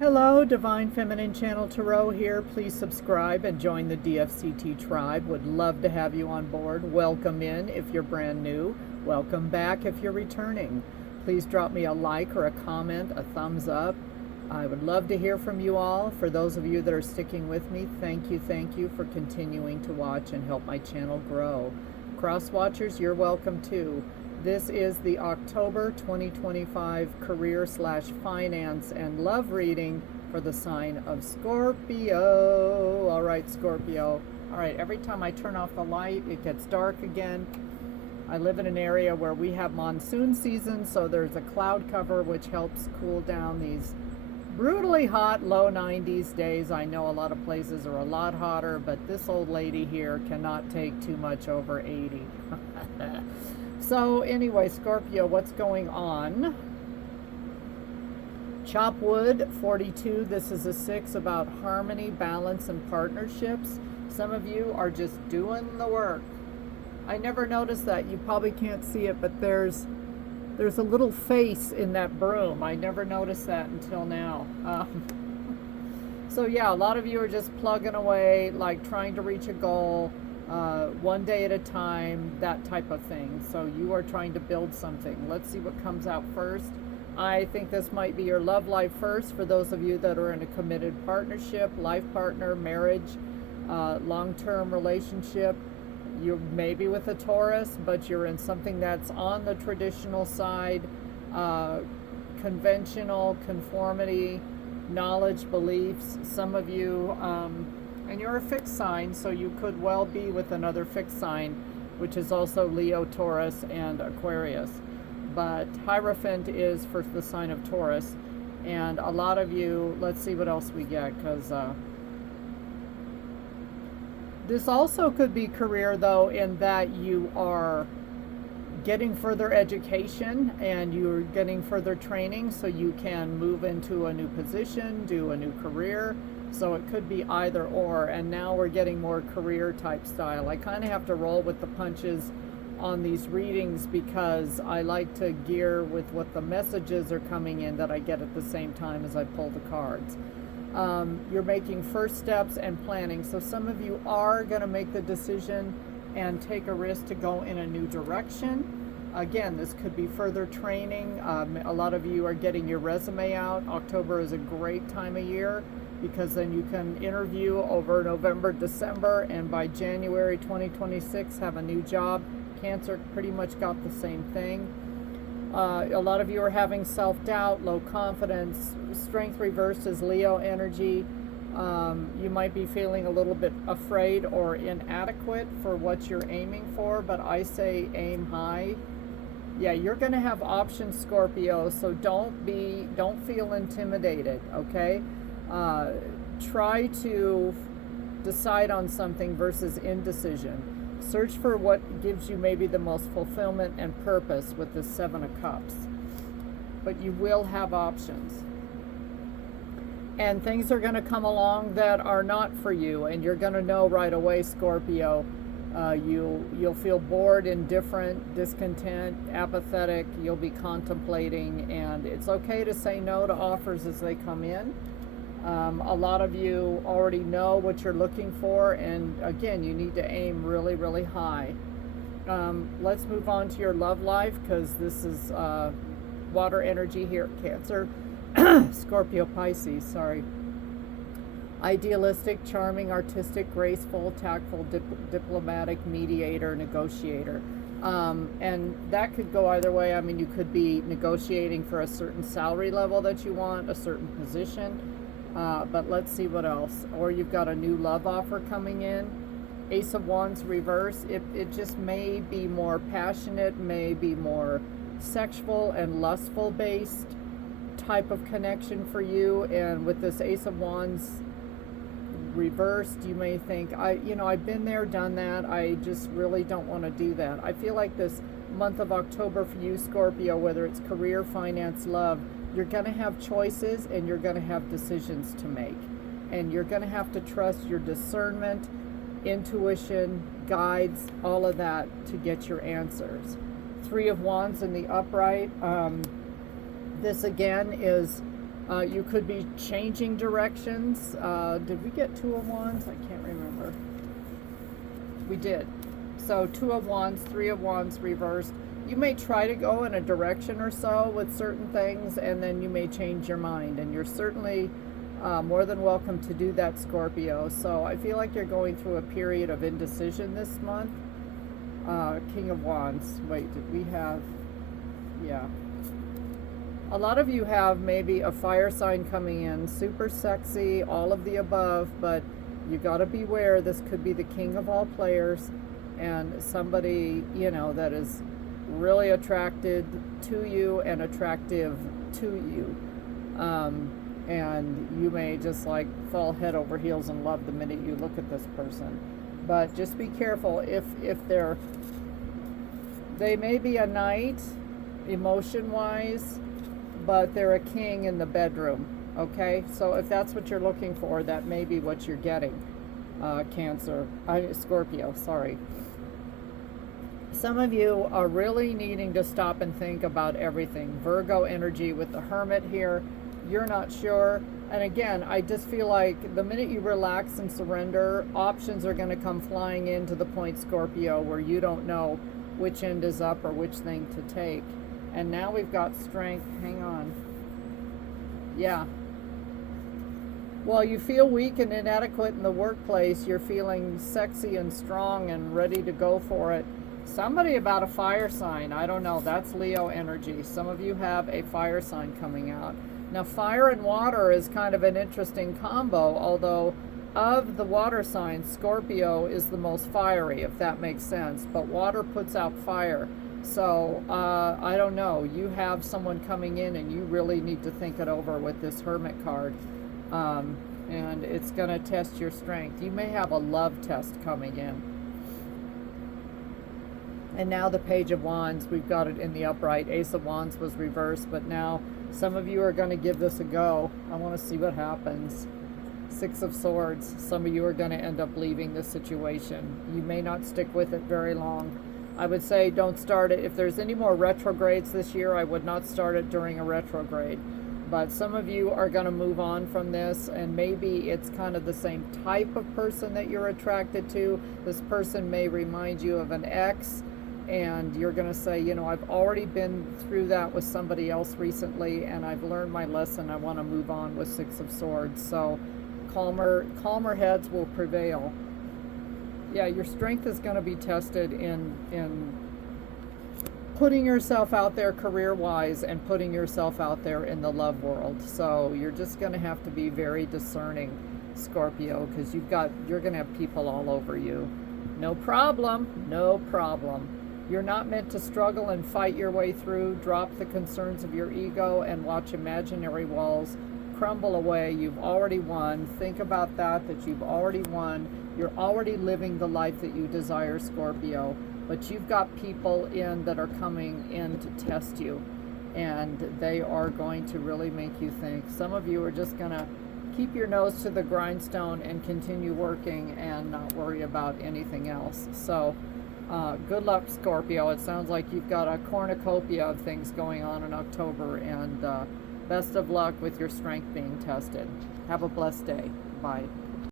Hello, Divine Feminine Channel Tarot here. Please subscribe and join the DFCT tribe. Would love to have you on board. Welcome in if you're brand new. Welcome back if you're returning. Please drop me a like or a comment, a thumbs up. I would love to hear from you all. For those of you that are sticking with me, thank you for continuing to watch and help my channel grow. Cross watchers, you're welcome too. This is the October 2025 career/finance and love reading for the sign of Scorpio. All right, Scorpio. All right, every time I turn off the light, it gets dark again. I live in an area where we have monsoon season, so there's a cloud cover which helps cool down these brutally hot low 90s days. I know a lot of places are a lot hotter, but this old lady here cannot take too much over 80. So anyway, Scorpio, what's going on? Chop wood, 42. This is a 6 about harmony, balance, and partnerships. Some of you are just doing the work. I never noticed that. You probably can't see it, but there's a little face in that broom. I never noticed that until now. So yeah, a lot of you are just plugging away, like trying to reach a goal. One day at a time, that type of thing. So you are trying to build something. Let's see what comes out first. I think this might be your love life first for those of you that are in a committed partnership, life partner, marriage, long-term relationship. You may be with a Taurus, but you're in something that's on the traditional side, conventional, conformity, knowledge, beliefs. Some of you, and you're a fixed sign, so you could well be with another fixed sign, which is also Leo, Taurus, and Aquarius. But Hierophant is for the sign of Taurus. And a lot of you, let's see what else we get, because this also could be career, though, in that you are getting further education and you're getting further training so you can move into a new position, do a new career. So it could be either or, and now we're getting more career type style. I kind of have to roll with the punches on these readings because I like to gear with what the messages are coming in that I get at the same time as I pull the cards. You're making first steps and planning. So some of you are going to make the decision and take a risk to go in a new direction. Again, this could be further training. A lot of you are getting your resume out. October is a great time of year, because then you can interview over November, December, and by January 2026 have a new job. Cancer pretty much got the same thing. A lot of you are having self-doubt, low confidence. Strength reversed is Leo energy. You might be feeling a little bit afraid or inadequate for what you're aiming for, but I say aim high. Yeah, you're going to have options, Scorpio, so don't feel intimidated, okay? Try to decide on something versus indecision. Search for what gives you maybe the most fulfillment and purpose with the 7 of Cups. But you will have options. And things are going to come along that are not for you, and you're going to know right away, Scorpio. You'll feel bored, indifferent, discontent, apathetic. You'll be contemplating, and it's okay to say no to offers as they come in. A lot of you already know what you're looking for, and again, you need to aim really, really high. Let's move on to your love life, because this is water energy here, Cancer, Scorpio, Pisces, sorry. Idealistic, charming, artistic, graceful, tactful, diplomatic, mediator, negotiator. And that could go either way. I mean, you could be negotiating for a certain salary level that you want, a certain position. But let's see what else. Or you've got a new love offer coming in. Ace of Wands reverse. It just may be more passionate, may be more sexual and lustful based type of connection for you. And with this Ace of Wands reversed, you may think, I've been there, done that. I just really don't want to do that. I feel like this month of October for you, Scorpio, whether it's career, finance, love, you're going to have choices and you're going to have decisions to make. And you're going to have to trust your discernment, intuition, guides, all of that to get your answers. 3 of Wands in the upright. This again is You could be changing directions. Did we get 2 of Wands? I can't remember. We did. So 2 of Wands, 3 of Wands reversed. You may try to go in a direction or so with certain things, and then you may change your mind. And you're certainly more than welcome to do that, Scorpio. So I feel like you're going through a period of indecision this month. King of Wands. Wait, did we have... Yeah. A lot of you have maybe a fire sign coming in, super sexy, all of the above, but you got to beware. This could be the king of all players and somebody, you know, that is really attracted to you and attractive to you. And you may just like fall head over heels in love the minute you look at this person. But just be careful if they may be a knight emotion-wise, but they're a king in the bedroom, okay? So if that's what you're looking for, that may be what you're getting, Scorpio, sorry. Some of you are really needing to stop and think about everything. Virgo energy with the Hermit here, you're not sure. And again, I just feel like the minute you relax and surrender, options are going to come flying in to the point, Scorpio, where you don't know which end is up or which thing to take. And now we've got strength. Hang on. Yeah. While you feel weak and inadequate in the workplace, you're feeling sexy and strong and ready to go for it. Somebody about a fire sign. I don't know. That's Leo energy. Some of you have a fire sign coming out. Now, fire and water is kind of an interesting combo, although of the water signs, Scorpio is the most fiery, if that makes sense. But water puts out fire. So, I don't know. You have someone coming in and you really need to think it over with this Hermit card. And it's going to test your strength. You may have a love test coming in. And now the Page of Wands, we've got it in the upright. Ace of Wands was reversed, but now some of you are going to give this a go. I want to see what happens. Six of Swords. Some of you are going to end up leaving this situation. You may not stick with it very long. I would say don't start it. If there's any more retrogrades this year, I would not start it during a retrograde. But some of you are going to move on from this, and maybe it's kind of the same type of person that you're attracted to. This person may remind you of an ex, and you're going to say, you know, I've already been through that with somebody else recently, and I've learned my lesson. I want to move on with Six of Swords. So calmer heads will prevail. Yeah, your strength is going to be tested in putting yourself out there career-wise and putting yourself out there in the love world. So you're just going to have to be very discerning, Scorpio, because you're going to have people all over you. No problem, no problem. You're not meant to struggle and fight your way through. Drop the concerns of your ego and watch imaginary walls crumble away. You've already won. Think about that you've already won. You're already living the life that you desire, Scorpio. But you've got people in that are coming in to test you, and they are going to really make you think. Some of you are just going to keep your nose to the grindstone and continue working and not worry about anything else. So good luck, Scorpio. It sounds like you've got a cornucopia of things going on in October, and best of luck with your strength being tested. Have a blessed day. Bye.